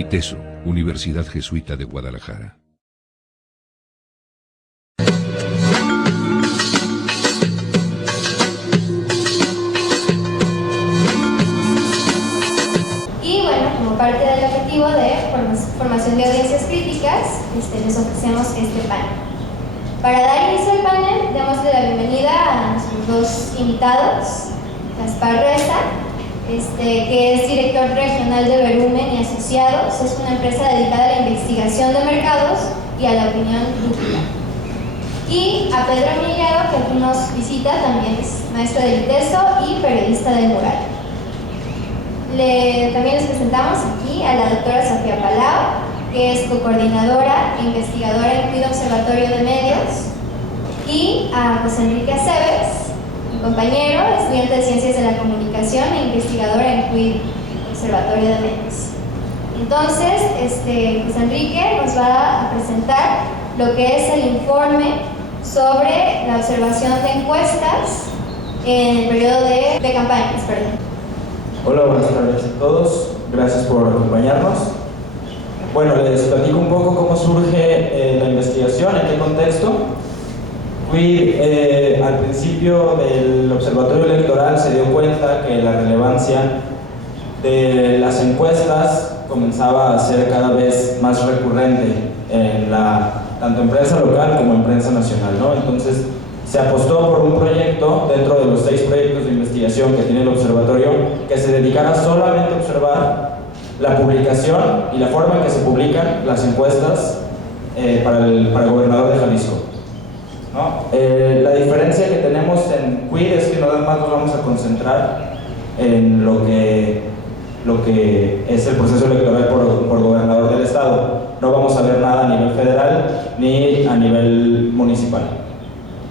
ITESO, Universidad Jesuita de Guadalajara. Y bueno, como parte del objetivo de formación de audiencias críticas, les ofrecemos este panel. Para dar inicio al panel, démosle la bienvenida a nuestros dos invitados, Gaspar Reza, que es director regional de Verumen y Asociados, es una empresa dedicada a la investigación de mercados y a la opinión pública. Y a Pedro Millado, que aquí nos visita, también es maestro del ITESO y periodista del Mural. También les presentamos aquí a la doctora Sofía Palau, que es coordinadora e investigadora en CUID Observatorio de Medios, y a José Enrique Aceves, mi compañero, estudiante de Ciencias de la Comunicación e investigadora en CUID Observatorio de Medios. Entonces, José Enrique nos va a presentar lo que es el informe sobre la observación de encuestas en el periodo de campañas. Hola, buenas tardes a todos. Gracias por acompañarnos. Bueno, les platico un poco cómo surge la investigación, en qué contexto. Al principio del observatorio electoral se dio cuenta que la relevancia de las encuestas comenzaba a ser cada vez más recurrente tanto en prensa local como en prensa nacional, ¿no? Entonces se apostó por un proyecto dentro de los 6 proyectos de investigación que tiene el observatorio que se dedicara solamente a observar la publicación y la forma en que se publican las encuestas para el gobernador de Jalisco, ¿no? La diferencia que tenemos en CUID es que nada más nos vamos a concentrar en lo que es el proceso electoral por gobernador del estado. No vamos a ver nada a nivel federal ni a nivel municipal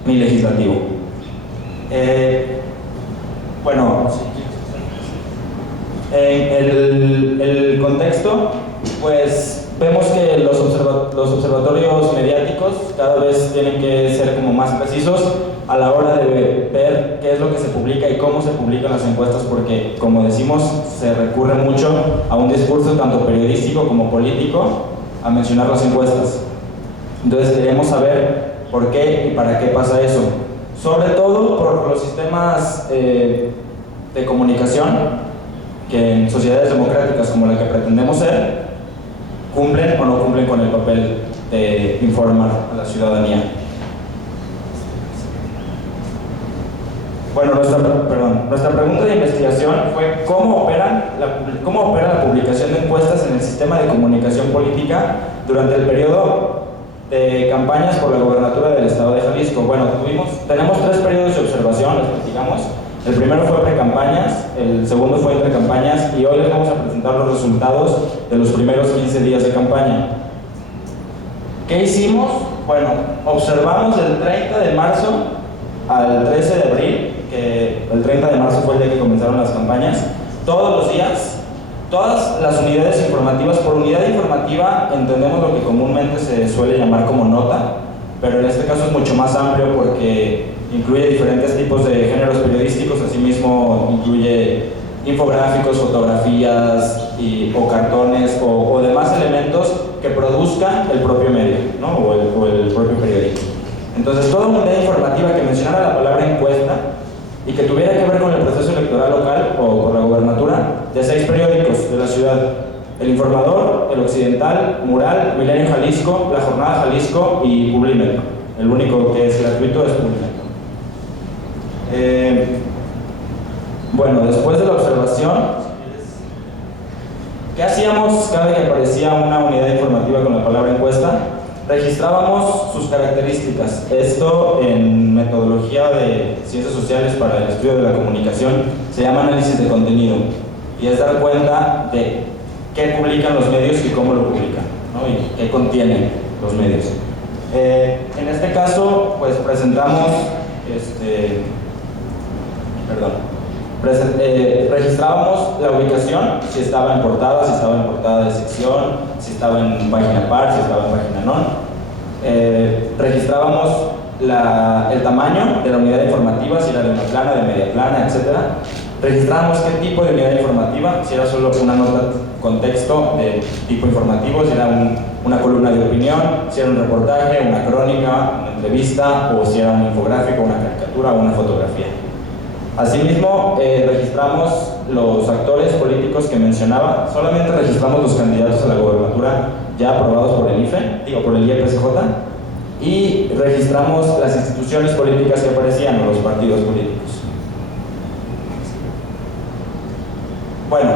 ni legislativo. Bueno, en el contexto, pues vemos que los observatorios mediáticos cada vez tienen que ser como más precisos a la hora de ver qué es lo que se publica y cómo se publican las encuestas, porque, como decimos, se recurre mucho a un discurso tanto periodístico como político a mencionar las encuestas. Entonces queremos saber por qué y para qué pasa eso, sobre todo por los sistemas de comunicación que en sociedades democráticas como la que pretendemos ser cumplen o no cumplen con el papel de informar a la ciudadanía. Bueno, nuestra pregunta de investigación fue ¿cómo opera la publicación de encuestas en el sistema de comunicación política durante el periodo de campañas por la gobernatura del estado de Jalisco? Bueno, tenemos 3 periodos de observación, les platicamos. El primero fue precampañas, el segundo fue entre campañas y hoy les vamos a presentar los resultados de los primeros 15 días de campaña. ¿Qué hicimos? Bueno, observamos del 30 de marzo al 13 de abril, que el 30 de marzo fue el día que comenzaron las campañas, todos los días, todas las unidades informativas. Por unidad informativa entendemos lo que comúnmente se suele llamar como nota, pero en este caso es mucho más amplio porque incluye diferentes tipos de géneros periodísticos, asimismo incluye infográficos, fotografías o cartones o demás elementos que produzca el propio medio, ¿no? o el propio periódico. Entonces, toda unidad informativa que mencionara la palabra encuesta y que tuviera que ver con el proceso electoral local o por la gobernatura de 6 periódicos de la ciudad: El Informador, El Occidental, Mural, Milenio Jalisco, La Jornada Jalisco y Publimetro. El único que es gratuito es Publimetro. Bueno, después de la observación, ¿qué hacíamos cada vez que aparecía una unidad informativa con la palabra encuesta? Registrábamos sus características. Esto en metodología de ciencias sociales para el estudio de la comunicación se llama análisis de contenido, y es dar cuenta de qué publican los medios y cómo lo publican, ¿no? Y qué contienen los medios. En este caso, pues presentamos registrábamos la ubicación, si estaba en portada de sección, si estaba en página par, si estaba en página non. Registrábamos el tamaño de la unidad informativa, si era de una plana, de media plana, etc. Registramos qué tipo de unidad informativa, si era solo una nota contexto de tipo informativo, si era una columna de opinión, si era un reportaje, una crónica, una entrevista, o si era un infográfico, una caricatura o una fotografía. Asimismo, registramos los actores políticos que mencionaba. Solamente registramos los candidatos a la gobernatura ya aprobados por el IFE, por el IEPCJ, y registramos las instituciones políticas que aparecían, o los partidos políticos. Bueno,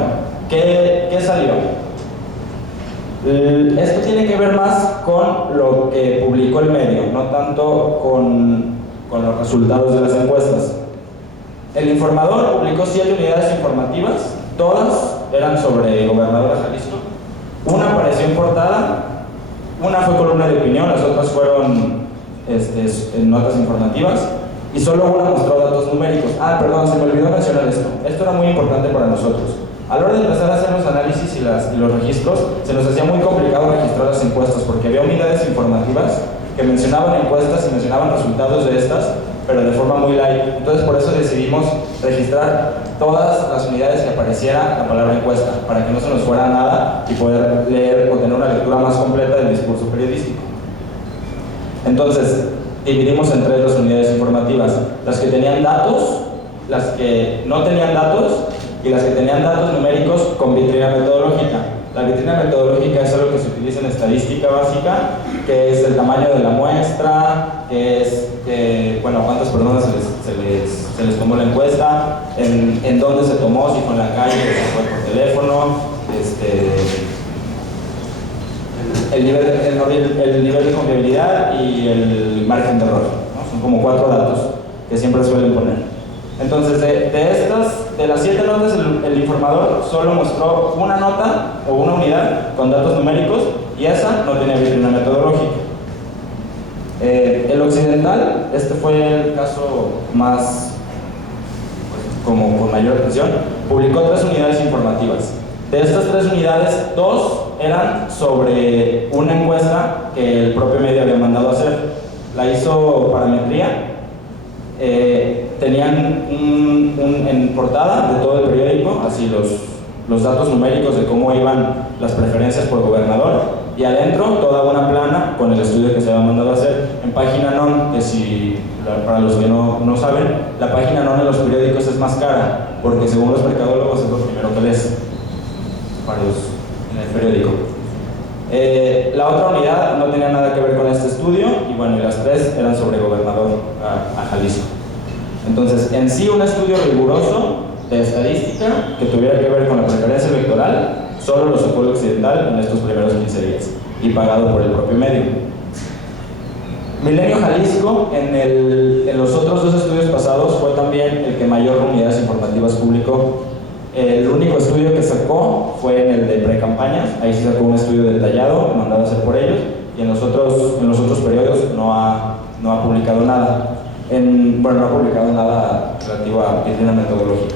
¿qué salió? Esto tiene que ver más con lo que publicó el medio, no tanto con los resultados de las encuestas. El Informador publicó 7 unidades informativas, todas eran sobre Gobernador de Jalisco. Una apareció en portada, una fue columna de opinión, las otras fueron notas informativas, y solo una mostró datos numéricos. Perdón, se me olvidó mencionar esto. Esto era muy importante para nosotros. A la hora de empezar a hacer los análisis y los registros, se nos hacía muy complicado registrar las encuestas, porque había unidades informativas que mencionaban encuestas y mencionaban resultados de estas, pero de forma muy light. Entonces por eso decidimos registrar todas las unidades que apareciera la palabra encuesta, para que no se nos fuera nada y poder leer o tener una lectura más completa del discurso periodístico. Entonces dividimos en 3 las unidades informativas: las que tenían datos, las que no tenían datos y las que tenían datos numéricos con vitrina metodológica. La vitrina metodológica es algo que se utiliza en estadística básica, que es el tamaño de la muestra, que es cuántas personas se les tomó la encuesta, en dónde se tomó, si fue en la calle, si fue por teléfono, el nivel de confiabilidad y el margen de error, ¿no? Son como 4 datos que siempre suelen poner. Entonces, de las 7 notas, el Informador solo mostró una nota o una unidad con datos numéricos, y esa no tenía vitrina metodológica. El Occidental, este fue el caso más, como con mayor atención, publicó 3 unidades informativas. De estas 3 unidades, 2 eran sobre una encuesta que el propio medio había mandado a hacer. La hizo Parametría. Tenían en portada de todo el periódico así los datos numéricos de cómo iban las preferencias por gobernador, y adentro toda una plana con el estudio que se había mandado a hacer. En página non, que para los que no saben, la página non en los periódicos es más cara, porque según los mercadólogos es lo primero que lees en el periódico. La otra unidad no tenía nada que ver con este estudio, y bueno, las 3 eran sobre gobernador a Jalisco. Entonces, en sí, un estudio riguroso de estadística que tuviera que ver con la preferencia electoral solo lo sacó el Occidental en estos primeros 15 días, y pagado por el propio medio. Milenio Jalisco, en los otros 2 estudios pasados, fue también el que mayor unidades informativas publicó. El único estudio que sacó fue en el de precampañas. Ahí sí sacó un estudio detallado mandado a hacer por ellos, y en los otros periodos no ha publicado nada. No ha publicado nada relativo a vitrina metodológica.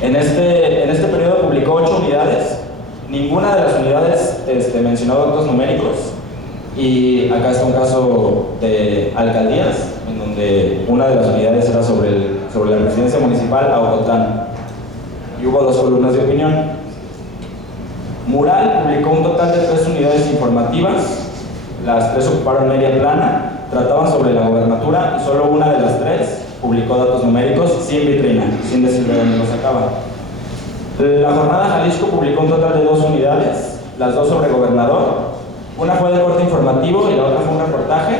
En este periodo publicó 8 unidades. Ninguna de las unidades mencionó datos numéricos, y acá está un caso de alcaldías, en donde una de las unidades era sobre la presidencia municipal a Ocotlán, y hubo 2 columnas de opinión. Mural publicó un total de 3 unidades informativas. Las 3 ocuparon media plana, trataban sobre la gobernatura, y solo una de las 3 publicó datos numéricos sin vitrina, sin decir de dónde lo sacaba. La Jornada Jalisco publicó un total de 2 unidades, las 2 sobre gobernador. Una fue de corte informativo y la otra fue un reportaje,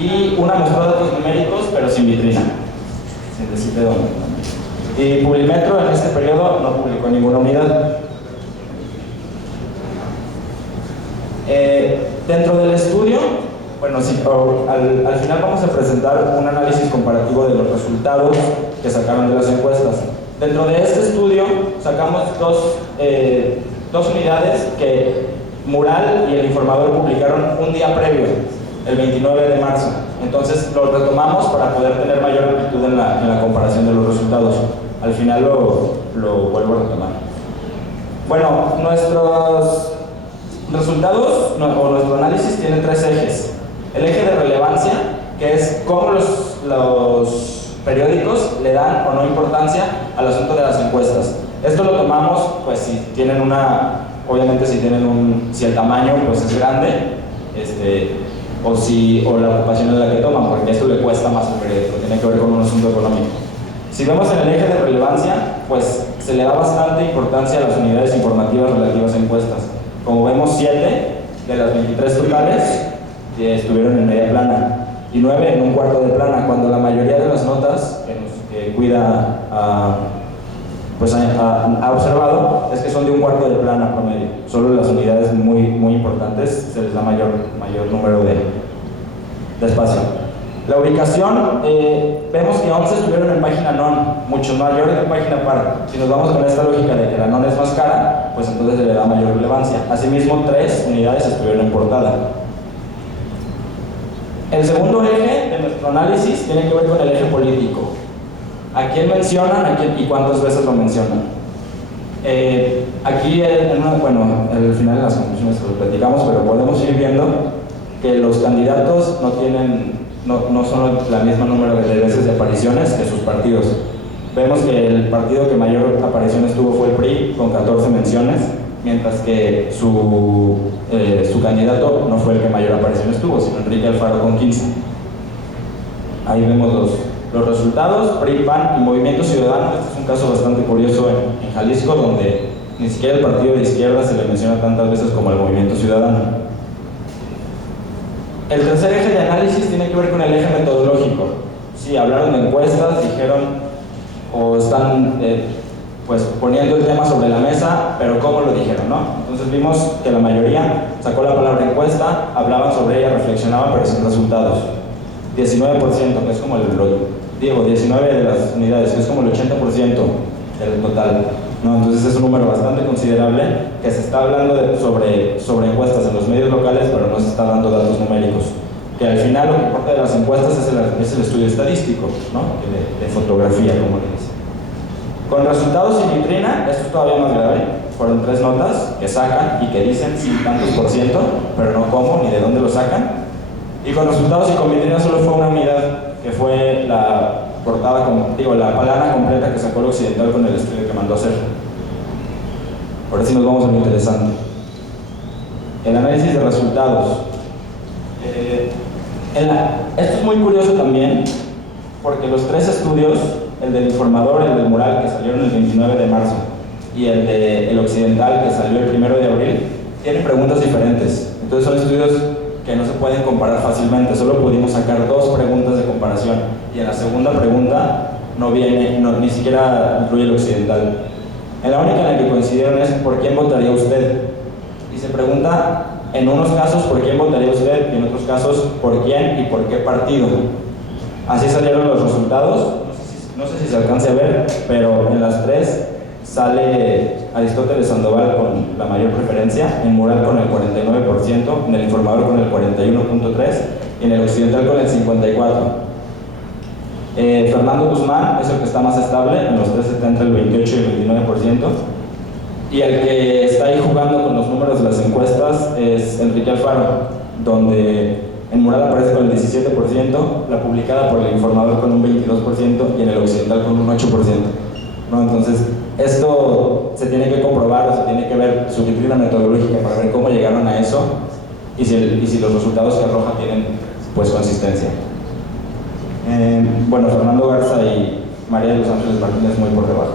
y una mostró datos numéricos pero sin vitrina, sin decir de dónde. Y Publimetro en este periodo no publicó ninguna unidad. Dentro del estudio, bueno, sí, al final vamos a presentar un análisis comparativo de los resultados que sacaron de las encuestas. Dentro de este estudio sacamos dos unidades que Mural y el Informador publicaron un día previo, el 29 de marzo. Entonces lo retomamos para poder tener mayor amplitud en la comparación de los resultados. Al final lo vuelvo a retomar. Bueno, nuestros resultados o nuestro análisis tiene 3 ejes. El eje de relevancia, que es cómo los periódicos le dan o no importancia al asunto de las encuestas. Esto lo tomamos, pues si tienen obviamente si el tamaño pues es grande, o la ocupación en la que toman, porque esto le cuesta más al periódico, tiene que ver con un asunto económico. Si vemos en el eje de relevancia, pues se le da bastante importancia a las unidades informativas relativas a encuestas. Como vemos, 7 de las 23 totales estuvieron en media plana y 9 en un cuarto de plana, cuando la mayoría de las notas que Cuida ha observado es que son de un cuarto de plana promedio. Solo las unidades muy importantes se les da mayor número de espacio. La ubicación, vemos que 11 estuvieron en página non, mucho mayor que en página par. Si nos vamos con esta lógica de que la non es más cara, pues entonces se le da mayor relevancia. Asimismo, 3 unidades estuvieron en portada. El segundo eje de nuestro análisis tiene que ver con el eje político. ¿A quién mencionan y cuántas veces lo mencionan? Aquí, al final de las conclusiones lo platicamos, pero podemos ir viendo que los candidatos no son la misma número de veces de apariciones que sus partidos. Vemos que el partido que mayor apariciones tuvo fue el PRI, con 14 menciones, mientras que su candidato no fue el que mayor apariciones tuvo, sino Enrique Alfaro con 15. Ahí vemos los resultados. PRI, PAN y Movimiento Ciudadano. Este es un caso bastante curioso en Jalisco, donde ni siquiera el partido de izquierda se le menciona tantas veces como el Movimiento Ciudadano. El tercer eje de análisis tiene que ver con el eje metodológico. Sí, hablaron de encuestas, dijeron o están poniendo el tema sobre la mesa, pero ¿cómo lo dijeron, no? Entonces vimos que la mayoría sacó la palabra encuesta, hablaban sobre ella, reflexionaban, pero sin resultados. 19%, que es como 19 de las unidades, que es como el 80% del total, ¿no? Entonces es un número bastante considerable que se está hablando sobre encuestas en los medios locales, pero no se está dando datos numéricos. Que al final lo que importa de las encuestas es el estudio estadístico, ¿no? De fotografía, como le dice. Con resultados sin vitrina, esto es todavía más grave. Fueron 3 notas que sacan y que dicen sí tantos %, pero no cómo ni de dónde lo sacan. Y con resultados y con vitrina solo fue una unidad, que fue la la plana completa que sacó el Occidental con el estudio que mandó a hacer. Ahora sí nos vamos a lo interesante. El análisis de resultados. Esto es muy curioso también, porque los 3 estudios, el del Informador, el del Mural, que salieron el 29 de marzo, y el del Occidental, que salió el 1 de abril, tienen preguntas diferentes. Entonces son estudios que no se pueden comparar fácilmente. Solo pudimos sacar 2 preguntas de comparación, y en la segunda pregunta ni siquiera incluye el Occidental. En la única en la que coincidieron es ¿por quién votaría usted? Y se pregunta en unos casos por quién votaría usted y en otros casos por quién y por qué partido. Así salieron los resultados. No sé si se alcance a ver, pero en las 3 sale Aristóteles Sandoval con la mayor preferencia, en Mural con el 49%, en el Informador con el 41.3% y en el Occidental con el 54%. Fernando Guzmán es el que está más estable, en los 3 está entre el 28 y el 29%, y el que está ahí jugando con los números de las encuestas es Enrique Alfaro, donde en Mural aparece con el 17%, la publicada por el Informador con un 22% y en el Occidental con un 8%, ¿no? Entonces esto se tiene que comprobar, o se tiene que ver su vitrina metodológica para ver cómo llegaron a eso y si los resultados que arroja tienen pues consistencia. Fernando Garza y María de los Ángeles Martínez muy por debajo.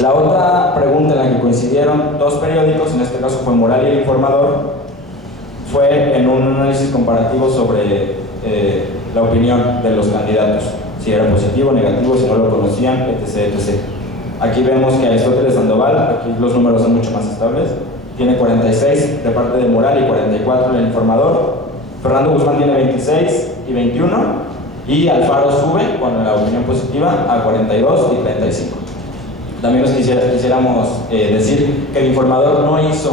La otra pregunta en la que coincidieron 2 periódicos, en este caso fue Mural y el Informador, fue en un análisis comparativo sobre la opinión de los candidatos, si era positivo, negativo, si no lo conocían, etc. Aquí vemos que Aristóteles Sandoval, aquí los números son mucho más estables, tiene 46 de parte de Mural y 44 en el Informador. Fernando Guzmán tiene 26 y 21, y Alfaro sube con la opinión positiva a 42 y 35. También nos quisiéramos decir que el Informador no hizo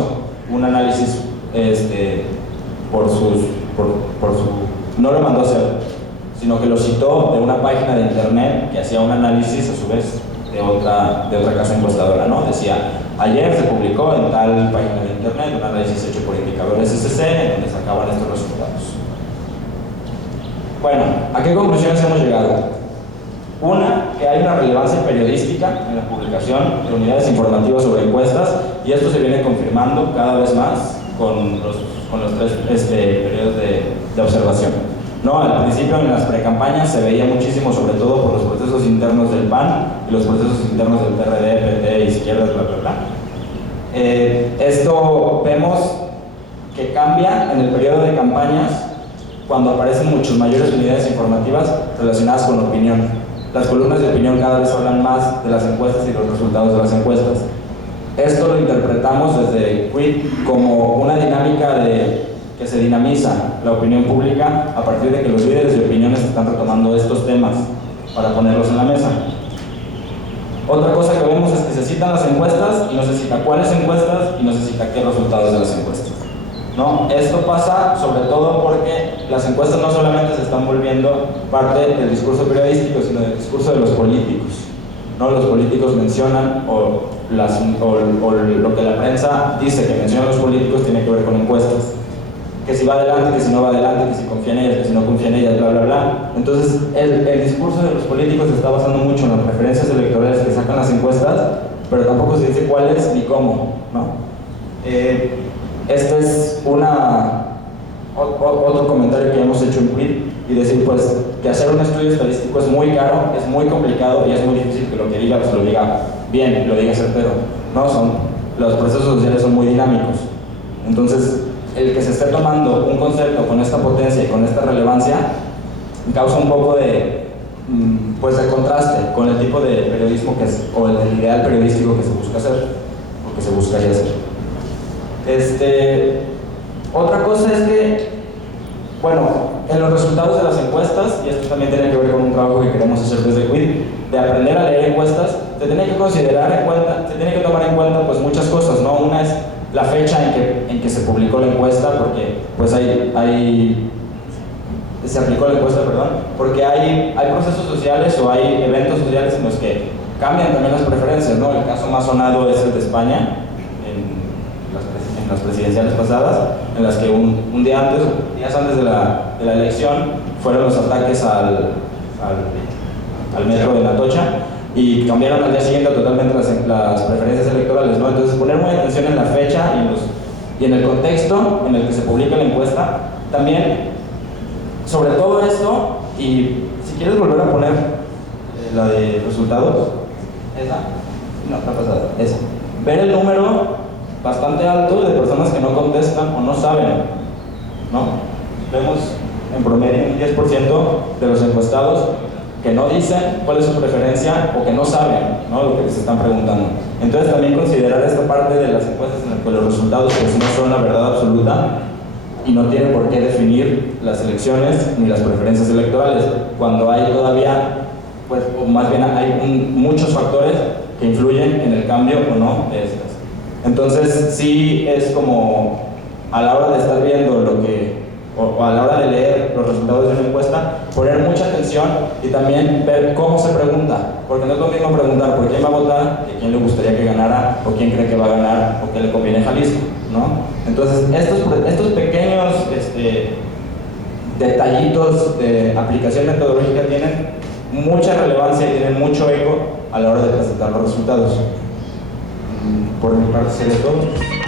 un análisis no lo mandó a hacer, sino que lo citó de una página de internet que hacía un análisis a su vez de otra casa encuestadora, ¿no? Decía, ayer se publicó en tal página de internet un análisis hecho por indicadores SCC en donde sacaban estos resultados. Bueno, ¿a qué conclusiones hemos llegado? Una, que hay una relevancia periodística en la publicación de unidades informativas sobre encuestas, y esto se viene confirmando cada vez más con los tres periodos de observación. No, al principio en las precampañas se veía muchísimo, sobre todo por los procesos internos del PAN y los procesos internos del PRD, PT, izquierdas, bla, bla, bla. Esto vemos que cambia en el periodo de campañas cuando aparecen muchas mayores unidades informativas relacionadas con opinión. Las columnas de opinión cada vez hablan más de las encuestas y los resultados de las encuestas. Esto lo interpretamos desde Quid como una dinámica que se dinamiza la opinión pública a partir de que los líderes de opiniones están retomando estos temas para ponerlos en la mesa. Otra cosa que vemos es que se citan las encuestas y no se cita cuáles encuestas y no se cita qué resultados de las encuestas. ¿No? Esto pasa sobre todo porque las encuestas no solamente se están volviendo parte del discurso periodístico, sino del discurso de los políticos. ¿No? Los políticos mencionan o lo que la prensa dice que mencionan los políticos tiene que ver con encuestas. Que si va adelante, que si no va adelante, que si confía en ellas, que si no confía en ellas, bla, bla, bla. Entonces, el discurso de los políticos se está basando mucho en las preferencias electorales que sacan las encuestas, pero tampoco se dice cuáles ni cómo, ¿no? Este es otro comentario que hemos hecho en Quid, y decir pues que hacer un estudio estadístico es muy caro, es muy complicado y es muy difícil que lo que diga pues lo diga bien, lo diga certero. No, los procesos sociales son muy dinámicos. Entonces, el que se esté tomando un concepto con esta potencia y con esta relevancia causa un poco de contraste con el tipo de periodismo o el ideal periodístico que se busca hacer o que se buscaría hacer. Otra cosa es que, bueno, en los resultados de las encuestas, y esto también tiene que ver con un trabajo que queremos hacer desde Quid, de aprender a leer encuestas, se tiene que tomar en cuenta pues muchas cosas, ¿no? Una es la fecha en que se publicó la encuesta, porque pues se aplicó la encuesta, perdón, porque hay procesos sociales o hay eventos sociales en los que cambian también las preferencias, ¿no? El caso más sonado es el de España, en las presidenciales pasadas, en las que un día antes, días antes de la elección, fueron los ataques al metro de Atocha, y cambiaron al día siguiente totalmente las preferencias electorales, ¿no? Entonces, poner muy atención en la fecha y en el contexto en el que se publica la encuesta. También, sobre todo esto, y si quieres volver a poner la de resultados, esa, ver el número bastante alto de personas que no contestan o no saben, ¿no? Vemos en promedio un 10% de los encuestados que no dicen cuál es su preferencia o que no saben, ¿no?, lo que se están preguntando. Entonces también considerar esta parte de las encuestas en las que los resultados pues no son la verdad absoluta y no tienen por qué definir las elecciones ni las preferencias electorales, cuando hay todavía, pues, o más bien hay muchos factores que influyen en el cambio o no de estas. Entonces sí es como a la hora de estar viendo o a la hora de leer los resultados de una encuesta, poner mucha atención y también ver cómo se pregunta, porque no es lo mismo preguntar por quién va a votar, que quién le gustaría que ganara, o quién cree que va a ganar, o qué le conviene a Jalisco, ¿no? Entonces estos pequeños detallitos de aplicación metodológica tienen mucha relevancia y tienen mucho eco a la hora de presentar los resultados. Por mi parte sería todo.